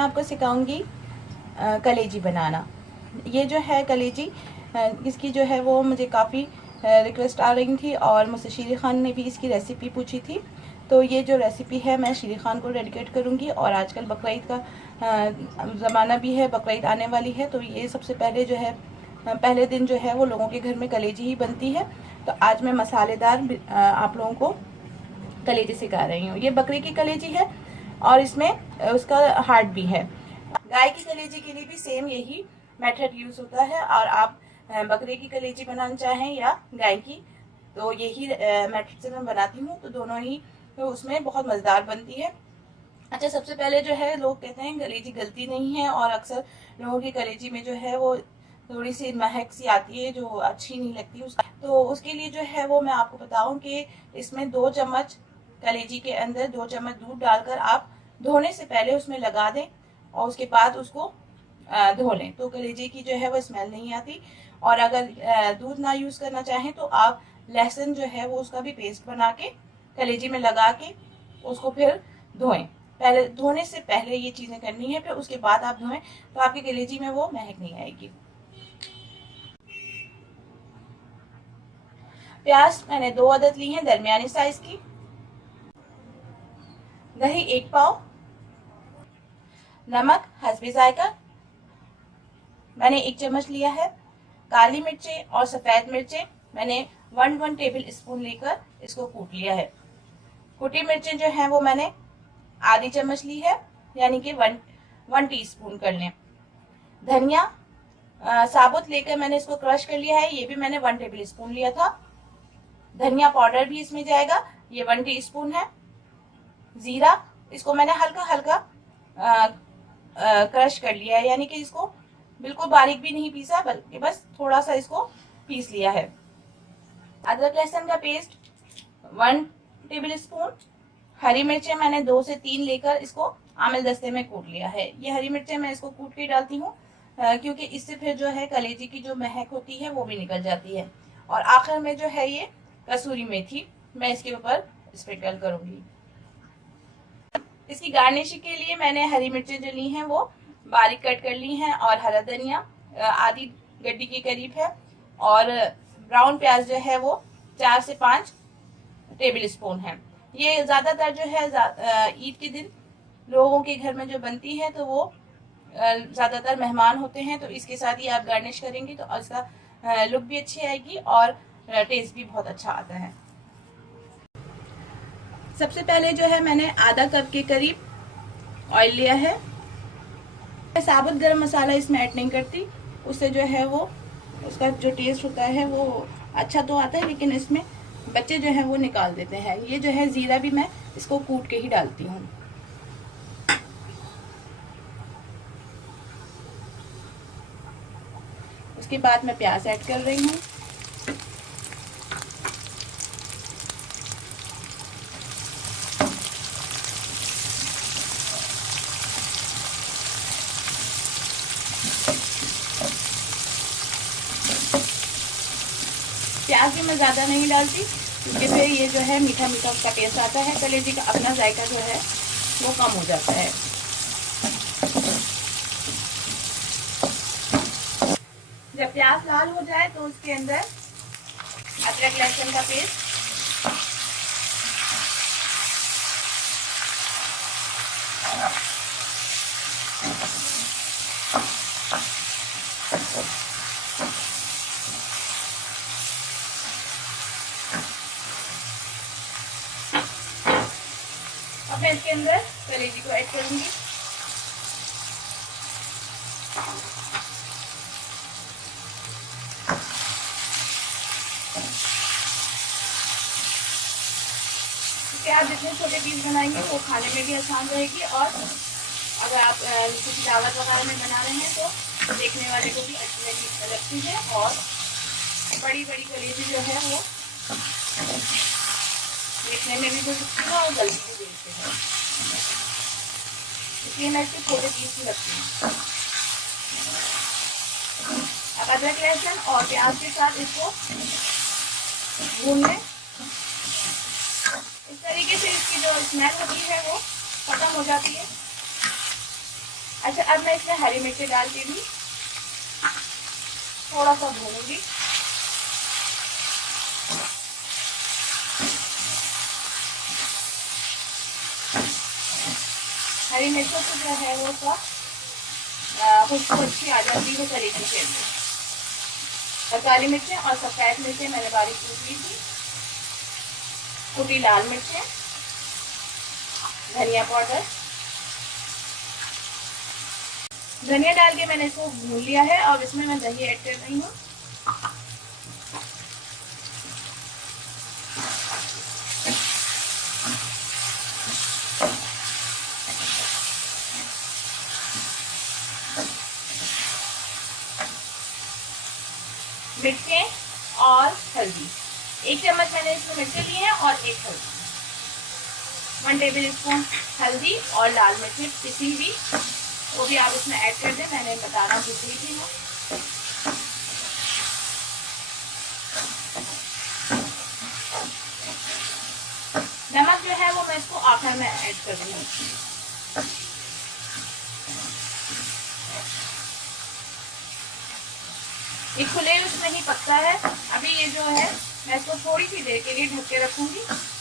मैं आपको सिखाऊंगी कलेजी बनाना। ये जो है कलेजी, इसकी जो है वो मुझे काफ़ी रिक्वेस्ट आ रही थी और मुझसे शीरी खान ने भी इसकी रेसिपी पूछी थी। तो ये जो रेसिपी है मैं शीरी खान को डेडिकेट करूँगी। और आजकल बकरीद का ज़माना भी है, बकरीद आने वाली है, तो ये सबसे पहले जो है पहले दिन जो है वो लोगों के घर में कलेजी ही बनती है। तो आज मैं मसालेदार आप लोगों को कलेजी सिखा रही हूँ। ये बकरी की कलेजी है और इसमें उसका हार्ट भी है। गाय की कलेजी के लिए भी सेम यही मेथड यूज होता है, और आप बकरे की कलेजी बनाना चाहें या गाय की, तो यही मेथड से मैं बनाती हूँ। तो दोनों ही तो उसमें बहुत मज़ेदार बनती है। अच्छा, सबसे पहले जो है लोग कहते हैं कलेजी गलती नहीं है, और अक्सर लोगों की कलेजी में जो है वो थोड़ी सी महक सी आती है जो अच्छी नहीं लगती तो उसके लिए जो है वो मैं आपको बताऊं कि इसमें 2 चम्मच कलेजी के अंदर 2 चम्मच दूध डालकर आप धोने से पहले उसमें लगा दें और उसके बाद उसको धो लें, तो कलेजी की जो है वो स्मेल नहीं आती। और अगर दूध ना यूज करना चाहें तो आप लहसुन जो है वो उसका भी पेस्ट बना के कलेजी में लगा के उसको फिर धोएं। पहले धोने से पहले ये चीजें करनी है, फिर उसके बाद आप धोएं तो आपकी कलेजी में वो महक नहीं आएगी। प्याज मैंने 2 अदद ली हैं दरमियानी साइज की। दही 1 पाव। नमक हस्बे जायका मैंने 1 चम्मच लिया है। काली मिर्चें और सफेद मिर्चें मैंने 1 टेबल स्पून लेकर इसको कूट लिया है। कुटी मिर्चें जो हैं वो मैंने आधी चम्मच ली है, यानी कि 1 टीस्पून कर लें। धनिया साबुत लेकर मैंने इसको क्रश कर लिया है, ये भी मैंने 1 टेबल स्पून लिया था। धनिया पाउडर भी इसमें जाएगा, ये 1 टीस्पून है। जीरा, इसको मैंने हल्का हल्का क्रश कर लिया है, यानी कि इसको बिल्कुल बारीक भी नहीं पीसा, बल्कि बस थोड़ा सा इसको पीस लिया है। अदरक लहसुन का पेस्ट 1 टेबल स्पून। हरी मिर्चें मैंने 2 से 3 लेकर इसको आमिल दस्ते में कूट लिया है। ये हरी मिर्चें मैं इसको कूट के डालती हूँ क्योंकि इससे फिर जो है कलेजी की जो महक होती है वो भी निकल जाती है। और आखिर में जो है ये कसूरी मेथी मैं इसके ऊपर स्प्रिंकल करूंगी। इसकी गार्निशिंग के लिए मैंने हरी मिर्चें जो ली हैं वो बारीक कट कर ली हैं, और हरा धनिया आधी गड्डी के करीब है, और ब्राउन प्याज जो है वो 4 से 5 टेबल स्पून है। ये ज्यादातर जो है ईद के दिन लोगों के घर में जो बनती है, तो वो ज्यादातर मेहमान होते हैं, तो इसके साथ ही आप गार्निश करेंगे तो इसका लुक भी अच्छी आएगी और टेस्ट भी बहुत अच्छा आता है। सबसे पहले जो है मैंने आधा कप के करीब ऑयल लिया है। साबुत गरम मसाला इसमें ऐड नहीं करती, उससे जो है वो उसका जो टेस्ट होता है वो अच्छा तो आता है, लेकिन इसमें बच्चे जो है वो निकाल देते हैं। ये जो है जीरा भी मैं इसको कूट के ही डालती हूँ। उसके बाद मैं प्याज ऐड कर रही हूँ। प्याज भी मैं ज़्यादा नहीं डालती क्योंकि फिर ये जो है मीठा मीठा उसका टेस्ट आता है, कलेजी का अपना जायका जो है वो कम हो जाता है। जब प्याज लाल हो जाए तो उसके अंदर अदरक लहसुन का पेस्ट, अब मैं इसके अंदर कलेजी को ऐड करूंगी। इसके आप जितने छोटे पीस बनाएंगे वो खाने में भी आसान रहेगी, और अगर आप किसी दावत वगैरह में बना रहे हैं तो देखने वाले को भी अच्छी लगती है। और बड़ी बड़ी कलेजी जो है वो देखने में भी दिखती है और जल्दी भी देखते हैं, इसलिए मैं इसके छोटे पीस ही रखती हूँ। अब अदरक लहसुन और प्याज के साथ इसको भून लें। इस तरीके से इसकी जो स्मेल होती है वो खत्म हो जाती है। अच्छा, अब मैं इसमें हरी मिर्ची डाल के भी थोड़ा सा भूनूंगी। हरी मिर्चों से जो है वो खुशबू अच्छी आ जाती है कलेजी के अंदर। और काली मिर्चें और सफेद मिर्चें मैंने बारीक कूट ली थी, कुटी लाल मिर्चें, धनिया पाउडर, धनिया डाल के मैंने इसको भून लिया है। और इसमें मैं दही ऐड कर रही हूँ। मिर्चें और हल्दी, 1 चम्मच मैंने इसमें मिर्चें ली हैं और 1 हल्दी, 1 टेबल स्पून हल्दी और लाल मिर्चें पिसी हुई, वो भी आप इसमें ऐड कर दें। मैंने बताना भूल गई थी वो। नमक जो है वो मैं इसको आखिर में ऐड कर रही हूँ। ये खुले उसमें ही पकता है। अभी ये जो है मैं इसको थोड़ी सी देर के लिए ढक के रखूंगी,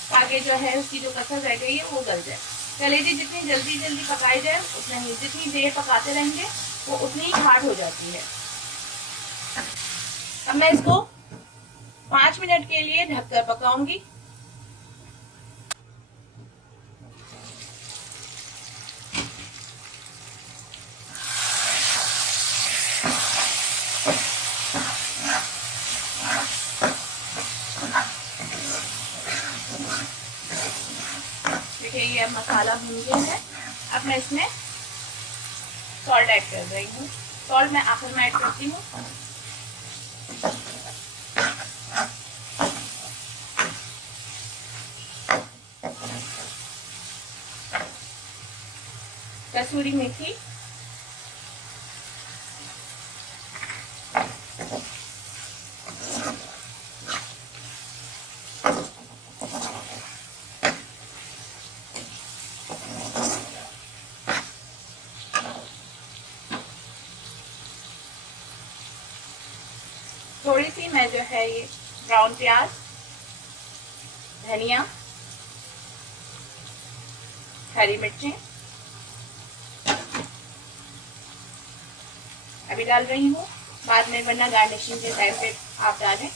ताकि जो है उसकी जो कसर रह गई है वो गल जाए। कलेजी जितनी जल्दी पकाई जाए उतना ही, जितनी देर पकाते रहेंगे वो उतनी ही हार्ड हो जाती है। अब मैं इसको 5 मिनट के लिए ढककर पकाऊंगी। देखिए ये अब मसाला भून गया है। अब मैं इसमें सॉल्ट ऐड कर रही हूँ। सॉल्ट मैं आखिर में ऐड करती हूँ। कसूरी मेथी, थोड़ी सी मैं जो है ये ब्राउन प्याज, धनिया, हरी मिर्चें अभी डाल रही हूँ। बाद में वरना गार्निशिंग के टाइम पे आप डालें।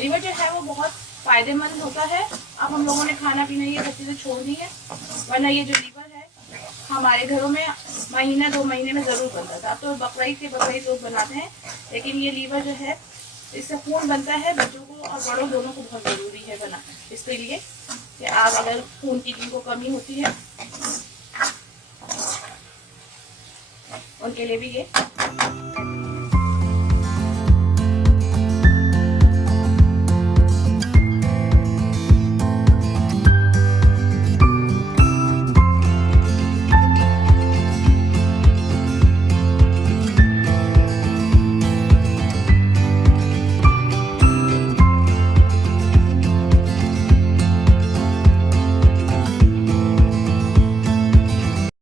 लीवर जो है वो बहुत फायदेमंद होता है। अब हम लोगों ने खाना पीना ये सब चीजें छोड़ दी है, वरना ये जो लीवर है हमारे घरों में महीना 2 महीने में जरूर बनता था। अब तो बकरीद लोग बनाते हैं, लेकिन ये लीवर जो है इससे खून बनता है। बच्चों को और बड़ों दोनों को बहुत जरूरी है बना, इसके लिए कि आप अगर खून की जिनको कमी होती है उनके लिए भी ये